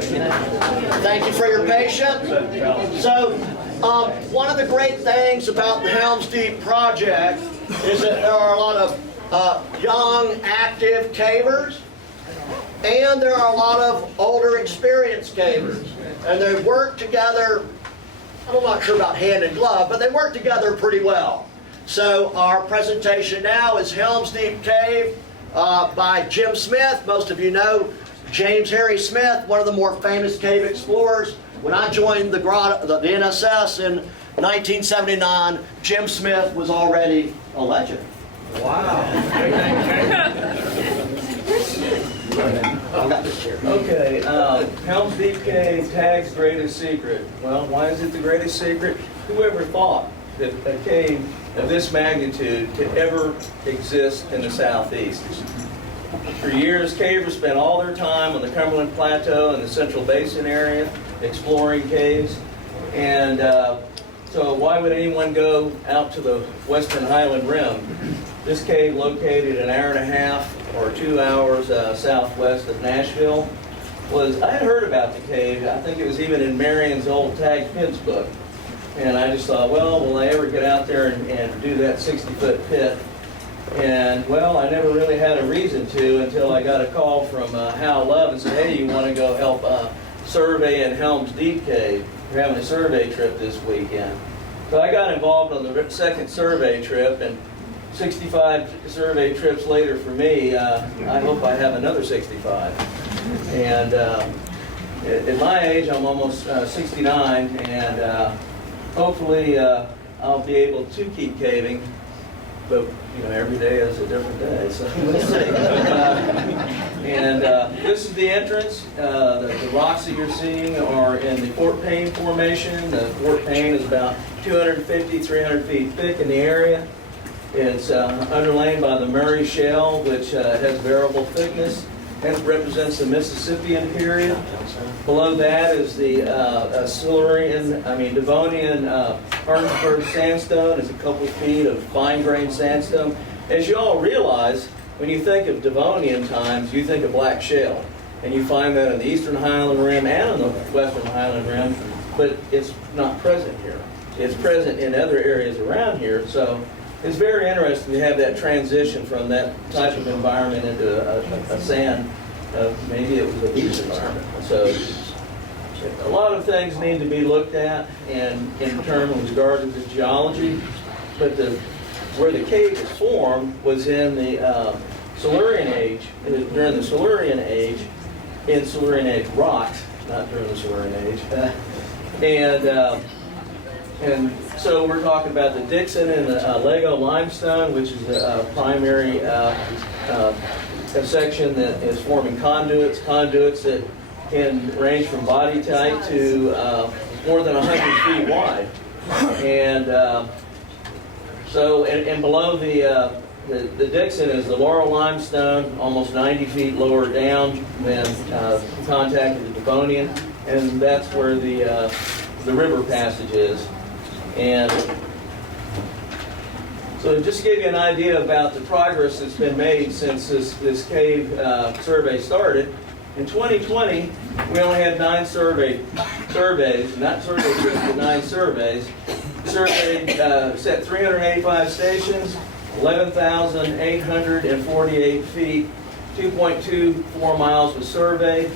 Thank you for your patience. So, one of the great things about the Helm's Deep project is that there are a lot of young, active cavers, and there are a lot of older, experienced cavers. And they work together, I'm not sure about hand in glove, but they work together pretty well. So our presentation now is Helm's Deep Cave by Jim Smith. Most of you know James Harry Smith, one of the more famous cave explorers. When I joined the NSS in 1979, Jim Smith was already a legend. Wow. Okay, Helm's Deep Cave, Tag's greatest secret. Well, why is it the greatest secret? Whoever thought that a cave of this magnitude could ever exist in the southeast? For years, cavers spent all their time on the Cumberland Plateau and the Central Basin area exploring caves. And so why would anyone go out to the Western Highland Rim? This cave, located an hour and a half or 2 hours southwest of Nashville, I had heard about the cave. I think it was even in Marion's old Tag Pits book. And I just thought, well, will I ever get out there and do that 60-foot pit? And, well, I never really had a reason to until I got a call from Hal Love and said, hey, you want to go help survey in Helm's Deep Cave? We're having a survey trip this weekend. So I got involved on the second survey trip, and 65 survey trips later for me, I hope I have another 65. And at my age, I'm almost 69, and hopefully I'll be able to keep caving, but you know, every day is a different day, so we'll see. This is the entrance. The rocks that you're seeing are in the Fort Payne Formation. The Fort Payne is about 250, 300 feet thick in the area. It's underlain by the Murray Shale, which has variable thickness. It represents the Mississippian period. Below that is the Devonian Hardinsburg sandstone. It's a couple feet of fine-grained sandstone. As you all realize, when you think of Devonian times, you think of black shale. And you find that in the Eastern Highland Rim and on the Western Highland Rim, but it's not present here. It's present in other areas around here, so it's very interesting to have that transition from that type of environment into a sand, maybe it was a beach environment. So a lot of things need to be looked at and in terms with regard to the geology, but where the cave was formed was in the Silurian age, during the Silurian age, in Silurian age rocks, not during the Silurian age. And so we're talking about the Dixon and the Lego limestone, which is a primary section that is forming conduits that can range from body type to more than 100 feet wide. And and below the Dixon is the Laurel limestone, almost 90 feet lower down than contact with the Devonian, and that's where the river passage is. And so just to give you an idea about the progress that's been made since this cave survey started, in 2020, we only had 9 surveys, not survey trips, but 9 surveys. Surveyed, set 385 stations, 11,848 feet, 2.24 miles was surveyed.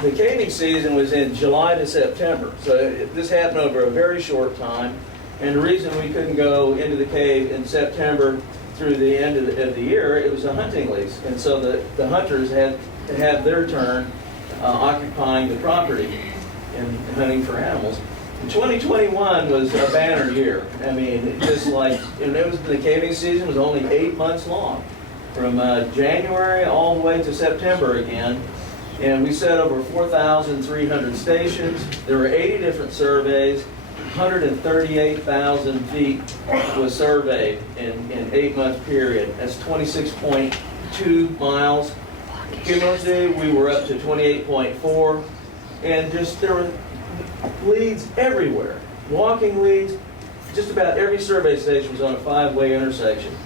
The caving season was in July to September, so this happened over a very short time. And the reason we couldn't go into the cave in September through the end of the year, it was a hunting lease. And so the hunters had to have their turn occupying the property and hunting for animals. 2021 was a banner year. I mean, the caving season was only 8 months long, from January all the way to September again. And we set over 4,300 stations. There were 80 different surveys. 138,000 feet was surveyed in an 8-month period. That's 26.2 miles. Cumulatively, we were up to 28.4. And there were leads everywhere. Walking leads. Just about every survey station was on a 5-way intersection.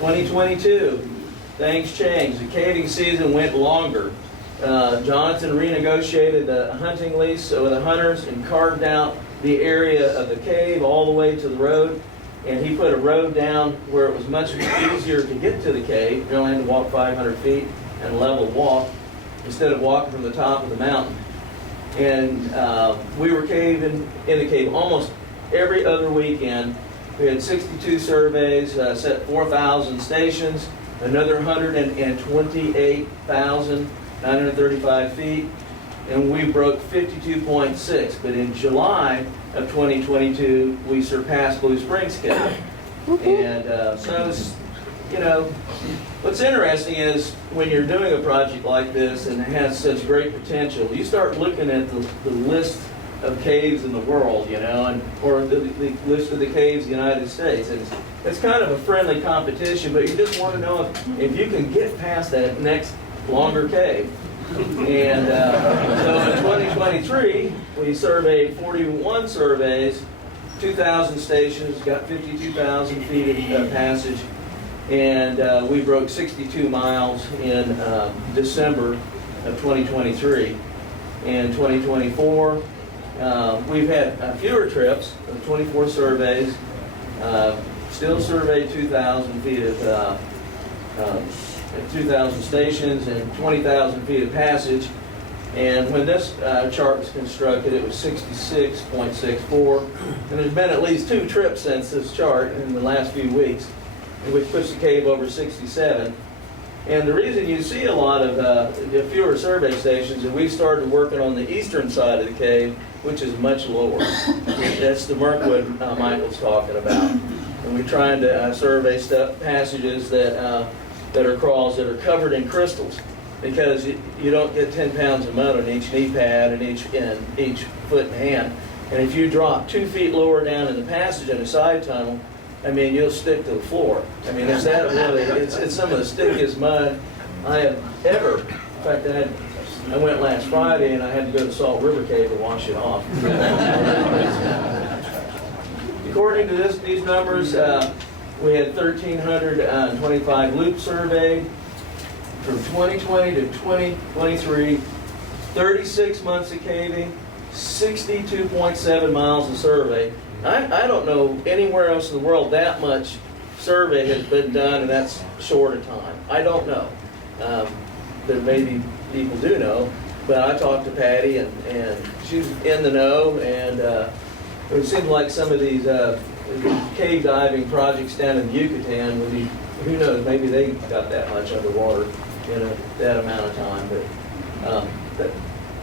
2022, things changed. The caving season went longer. Jonathan renegotiated a hunting lease with the hunters and carved out the area of the cave all the way to the road. And he put a road down where it was much easier to get to the cave. You only had to walk 500 feet and level walk instead of walking from the top of the mountain. And we were caving in the cave almost every other weekend. We had 62 surveys, set 4,000 stations, another 128,935 feet, and we broke 52.6. But in July of 2022, we surpassed Blue Springs Cave. And so it's, you know, what's interesting is when you're doing a project like this and it has such great potential, you start looking at the list of caves in the world, you know, and or the list of the caves in the United States. And it's kind of a friendly competition, but you just want to know if you can get past that next longer cave. And so in 2023, we surveyed 41 surveys, 2,000 stations, got 52,000 feet of passage, and we broke 62 miles in December of 2023. In 2024, we've had fewer trips, 24 surveys, still surveyed 2,000 feet of 2,000 stations and 20,000 feet of passage. And when this chart was constructed, it was 66.64. And there's been at least 2 trips since this chart in the last few weeks, which puts the cave over 67. And the reason you see a lot of fewer survey stations is we started working on the eastern side of the cave, which is much lower. That's the Mirkwood Michael's talking about. And we're trying to survey passages that are crawls that are covered in crystals, because you don't get 10 pounds of mud on each knee pad and each foot and hand. And if you drop 2 feet lower down in the passage in a side tunnel, I mean, you'll stick to the floor. I mean, it's that really, it's some of the stickiest mud I have ever. In fact, I went last Friday and I had to go to Salt River Cave to wash it off. According to these numbers, we had 1,325 loops surveyed from 2020 to 2023, 36 months of caving, 62.7 miles of survey. I don't know anywhere else in the world that much survey has been done in that short a time. I don't know. There maybe people do know, but I talked to Patty and she's in the know, and it seems like some of these cave diving projects down in Yucatan would be, who knows, maybe they got that much underwater in that amount of time.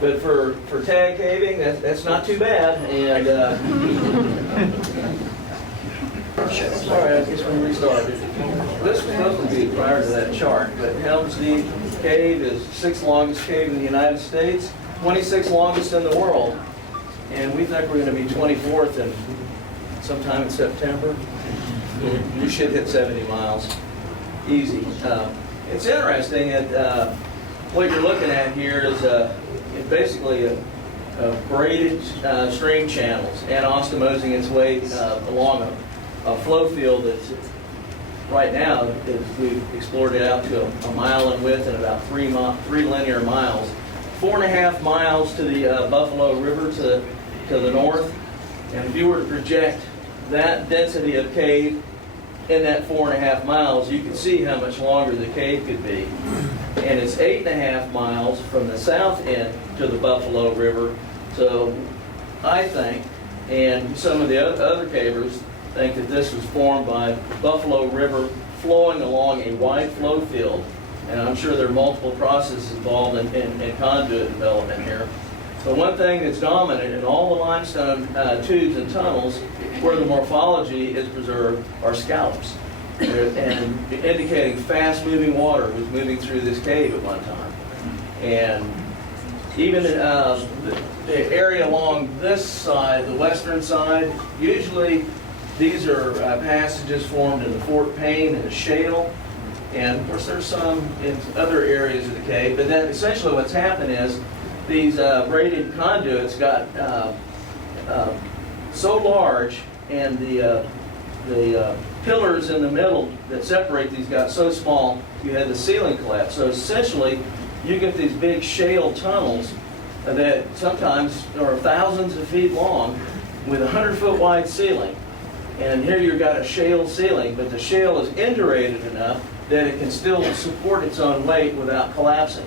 But for tag caving, that's not too bad. And sorry, I guess we restarted. This was supposed to be prior to that chart, but Helm's Deep Cave is 6th longest cave in the United States, 26th longest in the world, and we think we're going to be 24th in sometime in September. We should hit 70 miles, easy. It's interesting that what you're looking at here is basically braided stream channels and osmosing its way along a flow field that's right now, we've explored it out to a mile in width and about 3 linear miles. 4.5 miles to the Buffalo River to the north. And if you were to project that density of cave in that 4.5 miles, you can see how much longer the cave could be. And it's 8.5 miles from the south end to the Buffalo River. So I think, and some of the other cavers think, that this was formed by Buffalo River flowing along a wide flow field. And I'm sure there are multiple processes involved in conduit development here. But one thing that's dominant in all the limestone tubes and tunnels where the morphology is preserved are scallops. And indicating fast-moving water was moving through this cave at one time. And even the area along this side, the western side, usually these are passages formed in the Fort Payne and the shale. And of course there's some in other areas of the cave, but then essentially what's happened is these braided conduits got so large, and the pillars in the middle that separate these got so small, you had the ceiling collapse. So essentially, you get these big shale tunnels that sometimes are thousands of feet long with a 100-foot wide ceiling. And here you've got a shale ceiling, but the shale is indurated enough that it can still support its own weight without collapsing.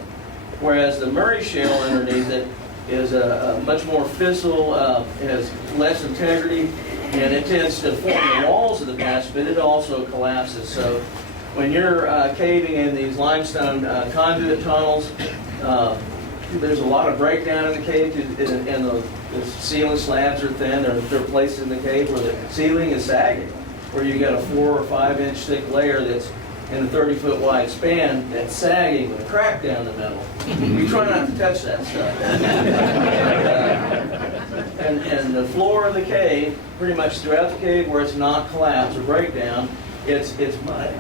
Whereas the Murray shale underneath it is a much more fissile, has less integrity, and it tends to form the walls of the passage, but it also collapses. So when you're caving in these limestone conduit tunnels, there's a lot of breakdown in the cave, and the ceiling slabs are thin. They're placed in the cave where the ceiling is sagging, where you got a 4 or 5 inch thick layer that's in a 30-foot wide span that's sagging with a crack down the middle. We try not to touch that stuff. And the floor of the cave, pretty much throughout the cave where it's not collapsed or breakdown, it's mud.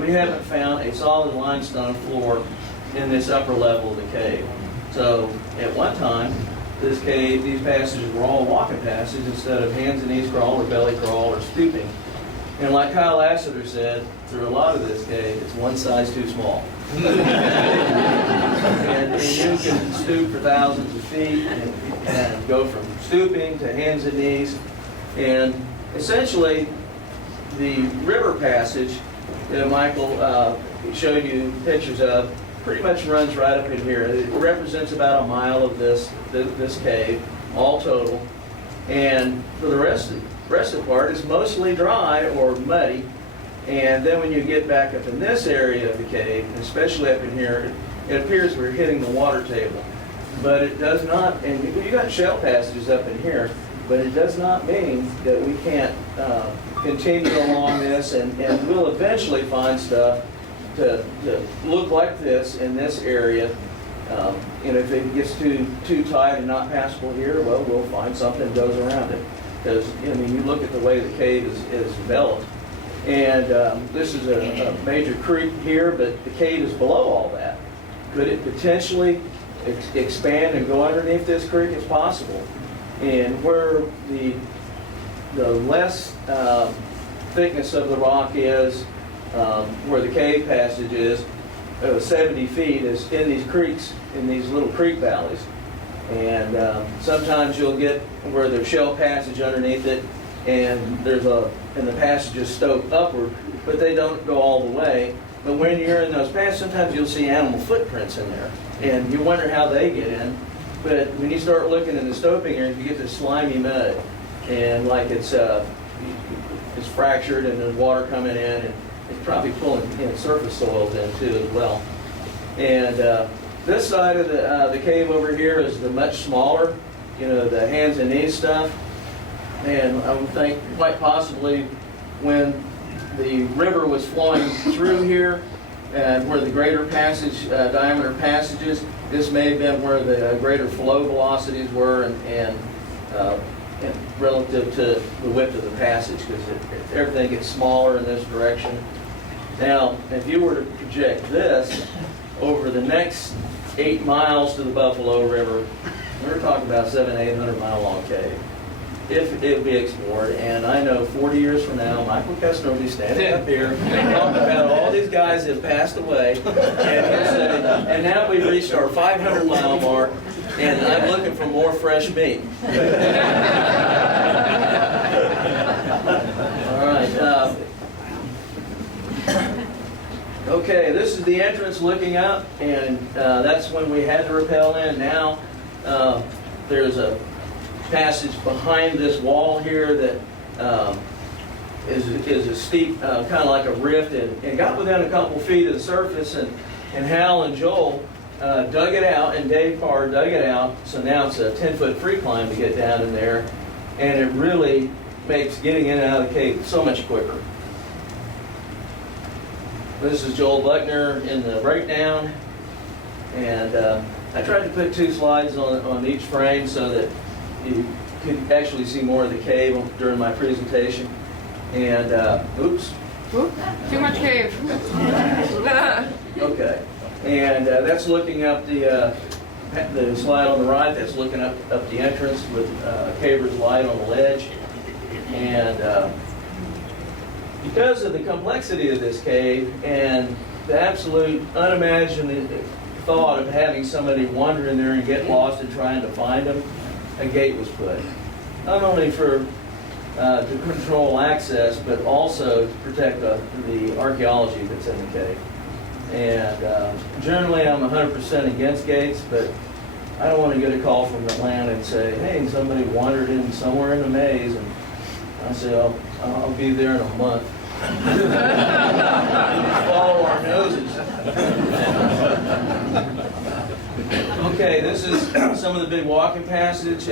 We haven't found a solid limestone floor in this upper level of the cave. So at one time, this cave, these passages were all walking passages instead of hands and knees crawl or belly crawl or stooping. And like Kyle Lassiter said, through a lot of this cave, it's one size too small. and you can stoop for thousands of feet and go from stooping to hands and knees. And essentially, the river passage that Michael showed you pictures of pretty much runs right up in here. It represents about a mile of this cave, all total. And for the rest of the part is mostly dry or muddy. And then when you get back up in this area of the cave, especially up in here, it appears we're hitting the water table. But it does not, and you got shale passages up in here, but it does not mean that we can't continue along this, and we'll eventually find stuff to look like this in this area. And if it gets too tight and not passable here, well, we'll find something that goes around it. Because, I mean, you look at the way the cave is developed, and this is a major creek here, but the cave is below all that. Could it potentially expand and go underneath this creek? It's possible. And where the less thickness of the rock is, where the cave passage is, 70 feet, is in these creeks, in these little creek valleys. And sometimes you'll get where there's shale passage underneath it, and the passage is stoked upward, but they don't go all the way. But when you're in those passages, sometimes you'll see animal footprints in there, and you wonder how they get in. But when you start looking in the stoping area, you get this slimy mud, and like it's fractured, and there's water coming in, and it's probably pulling surface soils in too as well. And this side of the cave over here is the much smaller, the hands and knees stuff. And I would think quite possibly when the river was flowing through here, and where the greater passage, diameter passages, this may have been where the greater flow velocities were, and relative to the width of the passage, because everything gets smaller in this direction. Now, if you were to project this over the next 8 miles to the Buffalo River, we're talking about 700-800 mile long cave, if it be explored. And I know 40 years from now, Michael Kestner will be standing up here talking about all these guys that have passed away, and he'll say, and now we've reached our 500 mile mark, and I'm looking for more fresh meat. All right. Okay, this is the entrance looking up, and that's when we had to rappel in. Now there's a passage behind this wall here that is a steep, kind of like a rift, and got within a couple feet of the surface, and Hal and Joel dug it out, and Dave Carr dug it out, so now it's a 10-foot free climb to get down in there, and it really makes getting in and out of the cave so much quicker. This is Joel Buckner in the breakdown, and I tried to put 2 slides on each frame so that you could actually see more of the cave during my presentation. And oops. Too much cave. Okay. And that's looking up the slide on the right. That's looking up the entrance with caver's light on the ledge. And because of the complexity of this cave and the absolute unimagined thought of having somebody wander in there and get lost and trying to find them, a gate was put. Not only for to control access, but also to protect the archaeology that's in the cave. And generally I'm 100% against gates, but I don't want to get a call from Atlanta and say, hey, somebody wandered in somewhere in the maze, and I say, oh, I'll be there in a month. Follow our noses. Okay, this is some of the big walking passage.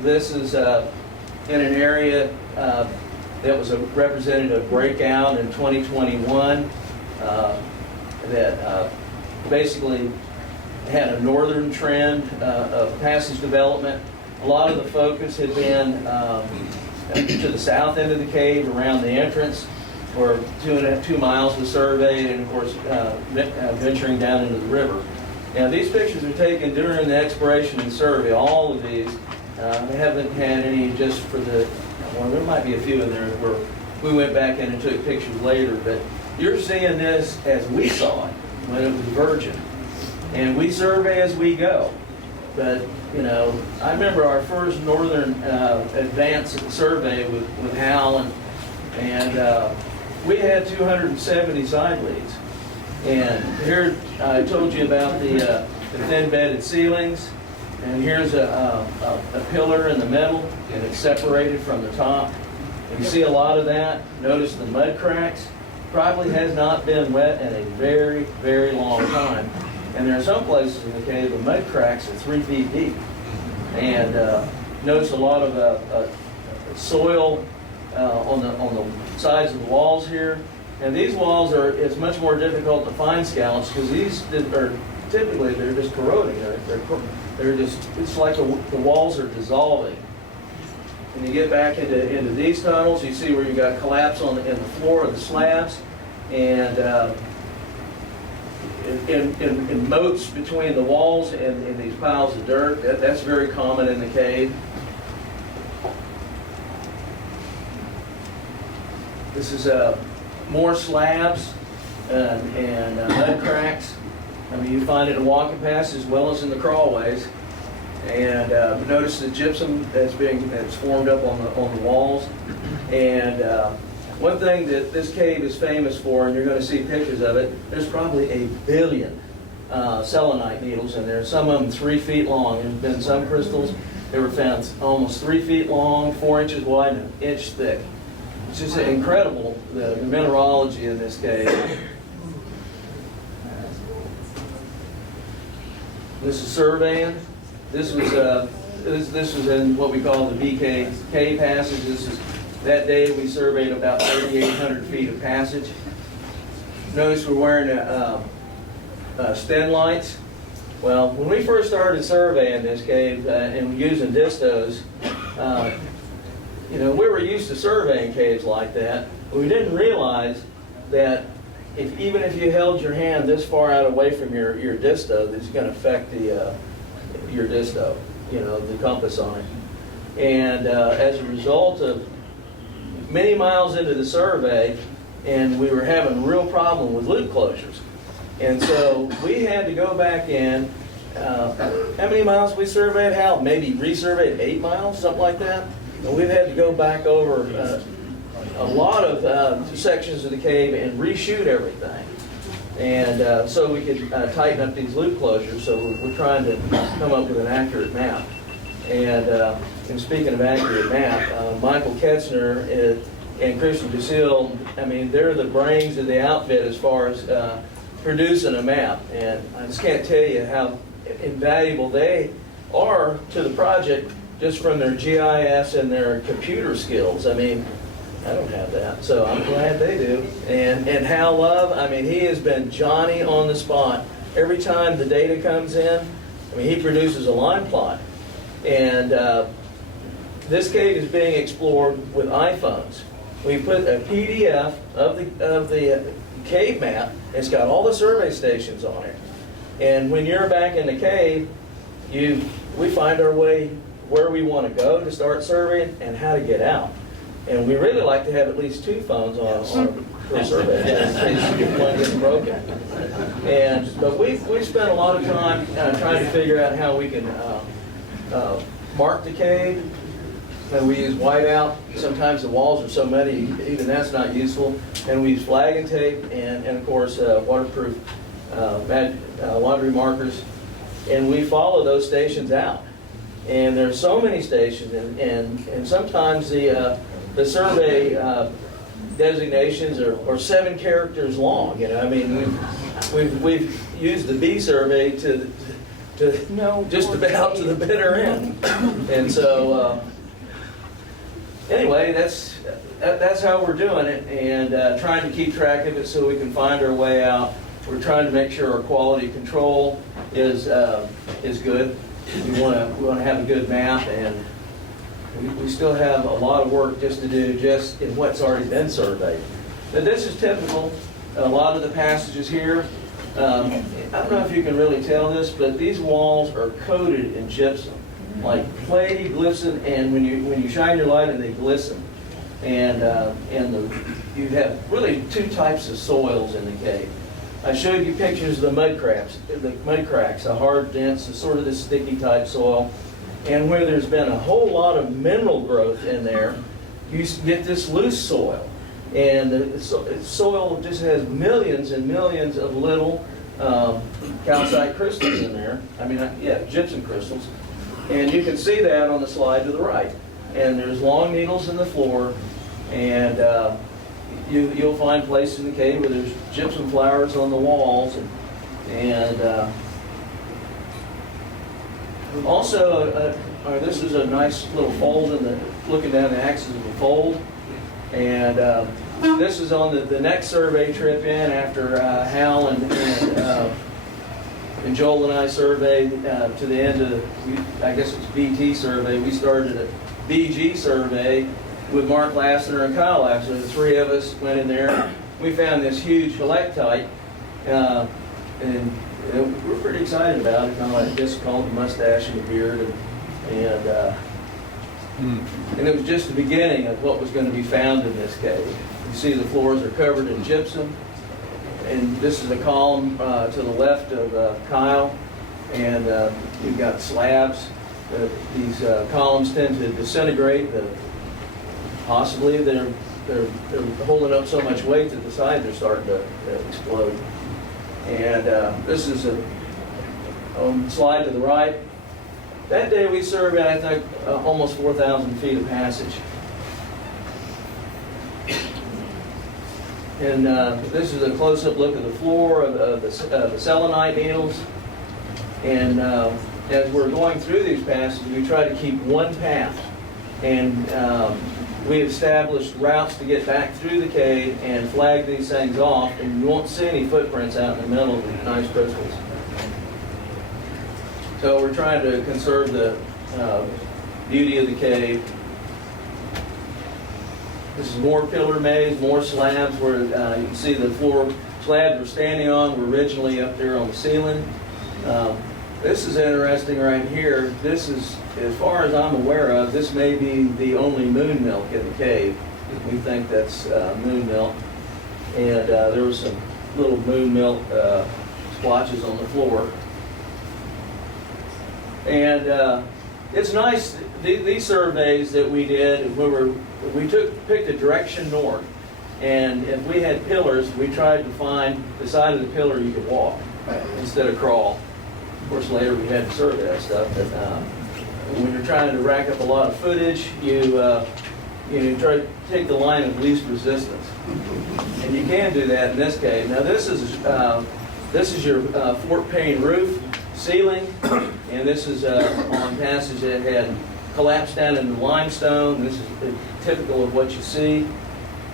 This is in an area that was a representative breakout in 2021 that basically had a northern trend of passage development. A lot of the focus had been to the south end of the cave around the entrance, where 2 miles was surveyed, and of course venturing down into the river. Now these pictures are taken during the exploration and survey. All of these haven't had any just for the, well, there might be a few in there where we went back in and took pictures later, but you're seeing this as we saw it when it was virgin. And we survey as we go. But, you know, I remember our first northern advanced survey with Helm, and we had 270 side leads. And here I told you about the thin bedded ceilings, and here's a pillar in the middle, and it's separated from the top. And you see a lot of that. Notice the mud cracks. Probably has not been wet in a very, very long time. And there are some places in the cave the mud cracks are 3 feet deep. And notice a lot of soil on the sides of the walls here. And these walls it's much more difficult to find scallops because these are typically they're just corroding. They're just, it's like the walls are dissolving. And you get back into these tunnels, you see where you got collapse in the floor of the slabs, and in moats between the walls and these piles of dirt. That's very common in the cave. This is more slabs and mud cracks. I mean, you find it in walking paths as well as in the crawlways. And notice the gypsum that's formed up on the walls. And one thing that this cave is famous for, and you're going to see pictures of it, there's probably 1 billion selenite needles in there. Some of them 3 feet long. There's been some crystals that were found almost 3 feet long, 4 inches wide, and 1 inch thick. It's just incredible, the mineralogy in this cave. This is surveying. This was in what we call the BK cave passage. That day we surveyed about 3,800 feet of passage. Notice we're wearing stenlights. Well, when we first started surveying this cave and using distos, you know, we were used to surveying caves like that. But we didn't realize that even if you held your hand this far out away from your disto, it's going to affect your disto, you know, the compass on it. And as a result of many miles into the survey, and we were having a real problem with loop closures. And so we had to go back in. How many miles we surveyed? How? Maybe resurveyed 8 miles, something like that. And we've had to go back over a lot of sections of the cave and reshoot everything. And so we could tighten up these loop closures. So we're trying to come up with an accurate map. And speaking of accurate map, Michael Ketzner and Christian Ducille, I mean, they're the brains of the outfit as far as producing a map. And I just can't tell you how invaluable they are to the project just from their GIS and their computer skills. I mean, I don't have that, so I'm glad they do. And Hal Love, I mean, he has been Johnny on the spot. Every time the data comes in, I mean, he produces a line plot. And this cave is being explored with iPhones. We put a PDF of the cave map. It's got all the survey stations on it. And when you're back in the cave, we find our way where we want to go to start surveying and how to get out. And we really like to have at least 2 phones on per survey, in case one gets broken. But we spent a lot of time trying to figure out how we can mark the cave. And we use whiteout. Sometimes the walls are so muddy, even that's not useful. And we use flag and tape, and of course waterproof laundry markers. And we follow those stations out. And there's so many stations, and sometimes the survey designations are 7 characters long. You know, I mean, we've used the B survey to just about to the bitter end. And so anyway, that's how we're doing it, and trying to keep track of it so we can find our way out. We're trying to make sure our quality control is good. We want to have a good map, and we still have a lot of work just to do just in what's already been surveyed. Now this is typical. A lot of the passages here, I don't know if you can really tell this, but these walls are coated in gypsum, like clay, glisten, and when you shine your light and they glisten. And you have really 2 types of soils in the cave. I showed you pictures of the mud cracks, a hard, dense, sort of this sticky type soil. And where there's been a whole lot of mineral growth in there, you get this loose soil. And the soil just has millions and millions of little calcite crystals in there. I mean, yeah, gypsum crystals. And you can see that on the slide to the right. And there's long needles in the floor, and you'll find places in the cave where there's gypsum flowers on the walls, and also this is a nice little fold looking down the axis of the fold, and this is on the next survey trip in after Hal and Joel and I surveyed to the end of I guess it's BT survey. We started a BG survey with Mark Lassiter and Kyle Lassiter. The 3 of us went in there. We found this huge helictite, and we're pretty excited about it. Kind of like just called the mustache and the beard, and it was just the beginning of what was going to be found in this cave. You see the floors are covered in gypsum, and this is a column to the left of Kyle, and you've got slabs. These columns tend to disintegrate. Possibly they're holding up so much weight that the sides are starting to explode. And this is on the slide to the right. That day we surveyed, I think, almost 4,000 feet of passage. And this is a close-up look of the floor of the selenite needles. And as we're going through these passages, we try to keep one path. And we established routes to get back through the cave and flag these things off, and you won't see any footprints out in the middle of the nice crystals. So we're trying to conserve the beauty of the cave. This is more pillar maze, more slabs where you can see the floor slabs we're standing on were originally up there on the ceiling. This is interesting right here. This is, as far as I'm aware of, this may be the only moon milk in the cave. We think that's moon milk. And there was some little moon milk splotches on the floor. And it's nice, these surveys that we did, we picked a direction north. And if we had pillars, we tried to find the side of the pillar you could walk instead of crawl. Of course, later we had to survey that stuff, but when you're trying to rack up a lot of footage, you try to take the line of least resistance, and you can do that in this cave. Now, this is your Fort Payne roof ceiling, and this is on passage that had collapsed down into limestone. This is typical of what you see,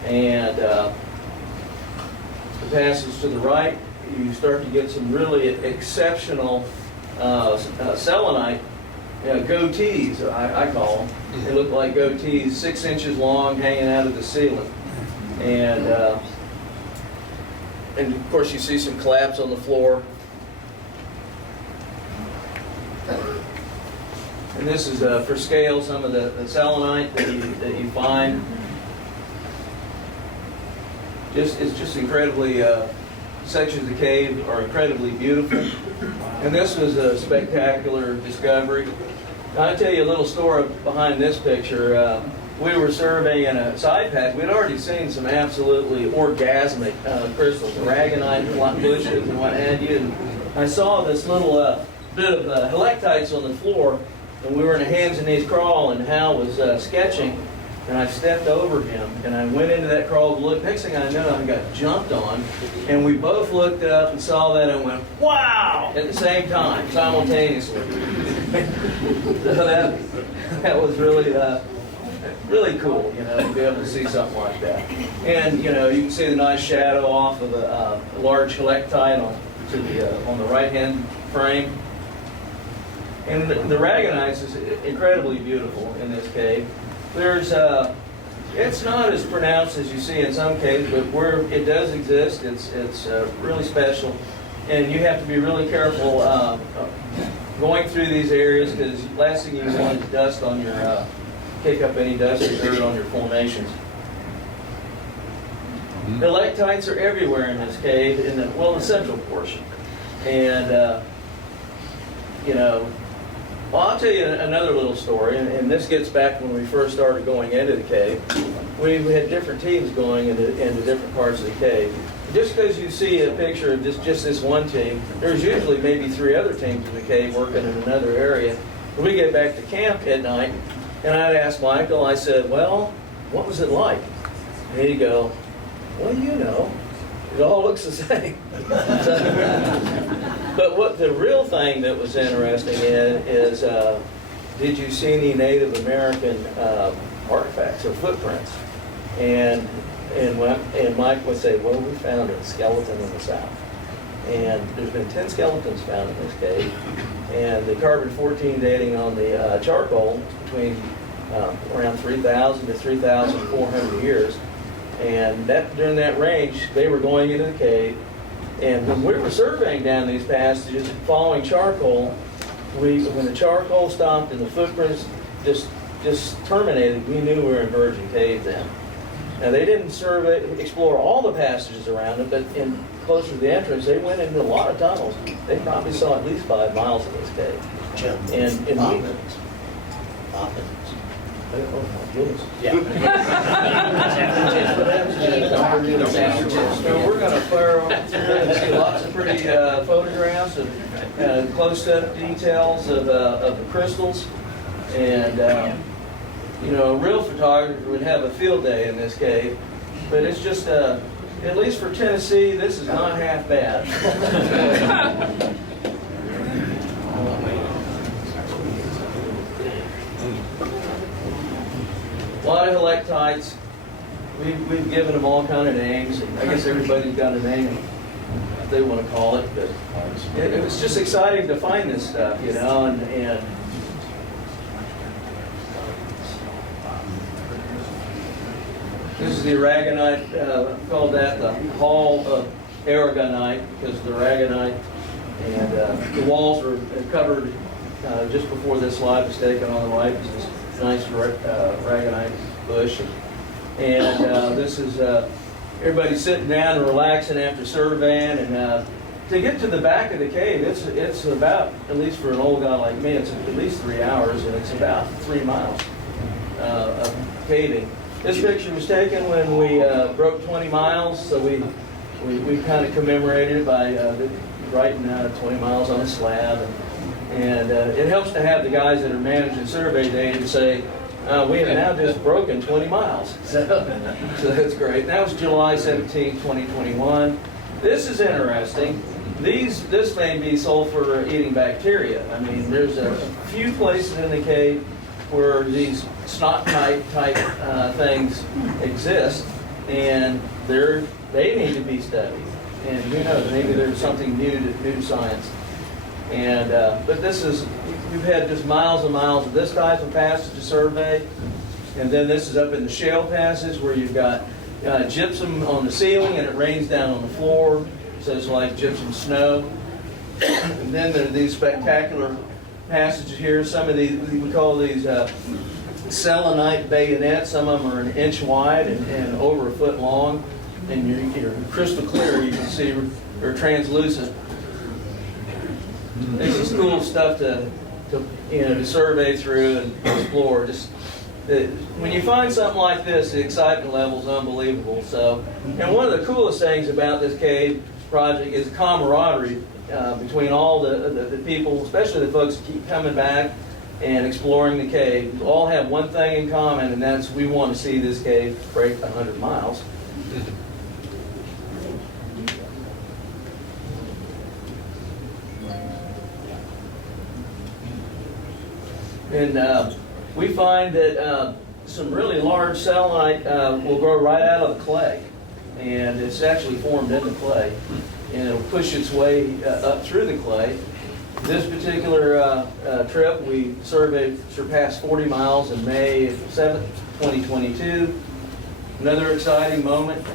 and the passage to the right, you start to get some really exceptional selenite goatees, I call them. They look like goatees, 6 inches long, hanging out of the ceiling. And of course you see some collapse on the floor. And this is for scale some of the selenite that you find. it's just incredibly, sections of the cave are incredibly beautiful. And this was a spectacular discovery. I'll tell you a little story behind this picture. We were surveying a side path. We'd already seen some absolutely orgasmic crystals, aragonite bushes and what have you. And I saw this little bit of helictites on the floor, and we were in a hands and knees crawl, and Hal was sketching, and I stepped over him, and I went into that crawl to look. Next thing I know, I got jumped on, and we both looked up and saw that and went, wow, at the same time, simultaneously. So that was really, really cool, you know, to be able to see something like that. And, you know, you can see the nice shadow off of a large helictite on the right-hand frame. And the aragonite is incredibly beautiful in this cave. There's, it's not as pronounced as you see in some caves, but where it does exist, it's really special. And you have to be really careful going through these areas, because the last thing you want is dust on your, kick up any dust or dirt on your formations. Helictites are everywhere in this cave, in the central portion. And, you know, well, I'll tell you another little story, and this gets back when we first started going into the cave. We had different teams going into different parts of the cave. Just because you see a picture of just this one team, there's usually maybe 3 other teams in the cave working in another area. When we get back to camp at night, and I'd ask Michael, I said, well, what was it like? And he'd go, well, you know, it all looks the same. But what the real thing that was interesting is did you see any Native American artifacts or footprints? And Mike would say, well, we found a skeleton in the south. And there's been 10 skeletons found in this cave. And the carbon-14 dating on the charcoal between around 3,000 to 3,400 years. And during that range, they were going into the cave. And when we were surveying down these passages, following charcoal, when the charcoal stopped and the footprints just terminated, we knew we were in Virgin Cave then. Now, they didn't explore all the passages around it, but closer to the entrance, they went into a lot of tunnels. They probably saw at least 5 miles of this cave. And 5 minutes. 5 minutes. Oh my goodness. Yeah. So we're going to see lots of pretty photographs and close-up details of the crystals. And, you know, a real photographer would have a field day in this cave. But it's just, at least for Tennessee, this is not half bad. A lot of helictites. We've given them all kind of names. I guess everybody's got a name if they want to call it. But it was just exciting to find this stuff, you know. And this is the aragonite. Called that the Hall of Aragonite because of the aragonite. And the walls were covered just before this slide was taken on the right. This nice aragonite bush. And this is everybody sitting down and relaxing after surveying. And to get to the back of the cave, it's about, at least for an old guy like me, it's at least 3 hours, and it's about 3 miles of caving. This picture was taken when we broke 20 miles, so we kind of commemorated by writing 20 miles on a slab. And it helps to have the guys that are managing survey data to say, we have now just broken 20 miles. So that's great. That was July 17, 2021. This is interesting. This may be sulfur-eating bacteria. I mean, there's a few places in the cave where these snot-type things exist, and they need to be studied. And who knows, maybe there's something new to science. And but we've had just miles and miles of this type of passage to survey. And then this is up in the shale passage where you've got gypsum on the ceiling and it rains down on the floor. So it's like gypsum snow. And then there are these spectacular passages here. Some of these, we call these selenite bayonets. Some of them are 1 inch wide and over 1 foot long. and you're crystal clear, you can see, or translucent. This is cool stuff to survey through and explore. When you find something like this, the excitement level is unbelievable. So, and one of the coolest things about this cave project is camaraderie between all the people, especially the folks who keep coming back and exploring the cave. We all have one thing in common, and that's we want to see this cave break 100 miles. And we find that some really large selenite will grow right out of the clay. And it's actually formed in the clay. And it'll push its way up through the clay. This particular trip, we surpassed 40 miles in May 7th, 2022. Another exciting moment.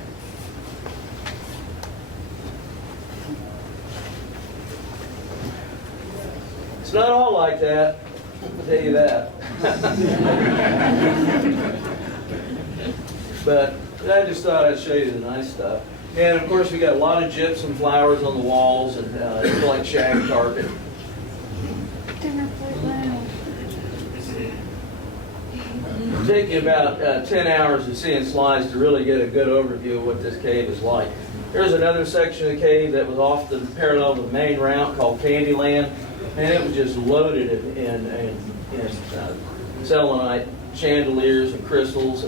It's not all like that. I'll tell you that. But I just thought I'd show you the nice stuff. And of course we got a lot of gypsum flowers on the walls and it's like shag carpet. Dinner plate lounge. It'll take you about 10 hours of seeing slides to really get a good overview of what this cave is like. Here's another section of the cave that was off the parallel to the main route called Candyland. And it was just loaded in selenite chandeliers and crystals.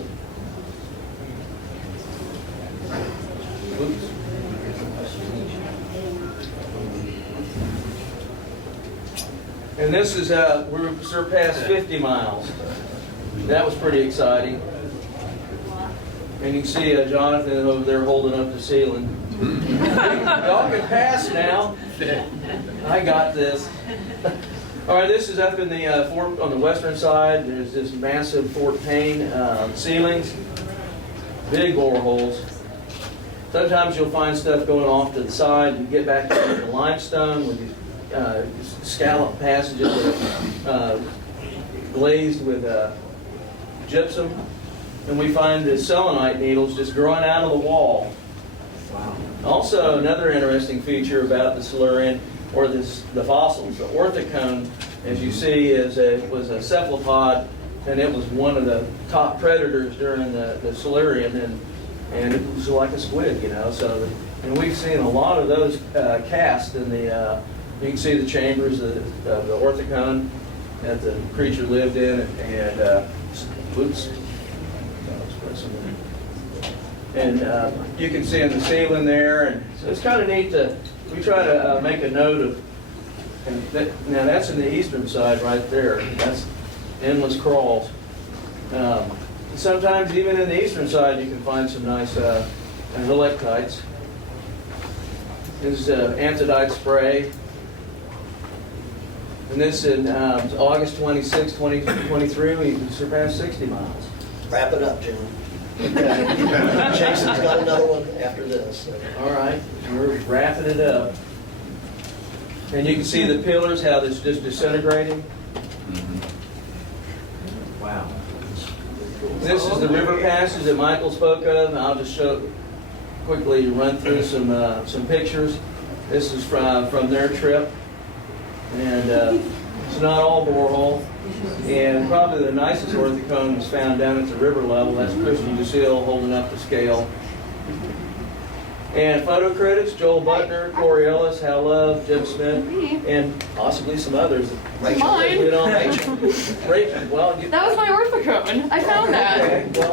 Oops. And this is, we surpassed 50 miles. That was pretty exciting. And you can see Jonathan over there holding up the ceiling. Y'all can pass now. I got this. All right, this is up in the fort on the western side. There's this massive Fort Payne ceilings, big boreholes. Sometimes you'll find stuff going off to the side. You get back to the limestone with these scallop passages that glazed with gypsum. And we find the selenite needles just growing out of the wall. Wow. Also, another interesting feature about the Silurian, or the fossils, the orthicone, as you see, was a cephalopod, and it was one of the top predators during the Silurian, and it was like a squid, you know. So, and we've seen a lot of those cast in the. You can see the chambers of the orthicone that the creature lived in, and oops. And you can see in the ceiling there, and so it's kind of neat to. We try to make a note of. Now that's in the eastern side right there. That's endless crawls. Sometimes even in the eastern side you can find some nice helictites. This is antodite spray. And this in August 26, 2023, we surpassed 60 miles. Wrap it up, Jim. Jason's got another one after this. So. All right, we're wrapping it up. And you can see the pillars, how this just disintegrating. Wow. This is the river passage that Michael spoke of. And I'll just quickly run through some pictures. This is from their trip. And it's not all borehole. And probably the nicest orthicone was found down at the river level. That's Christian Lucille holding up the scale. And photo credits, Joel Butner, Corey Ellis, Hal Love, Jim Smith, and possibly some others. Rachel. Mine. We don't Rachel. Well, That was my orthicone. I found that. Okay, well,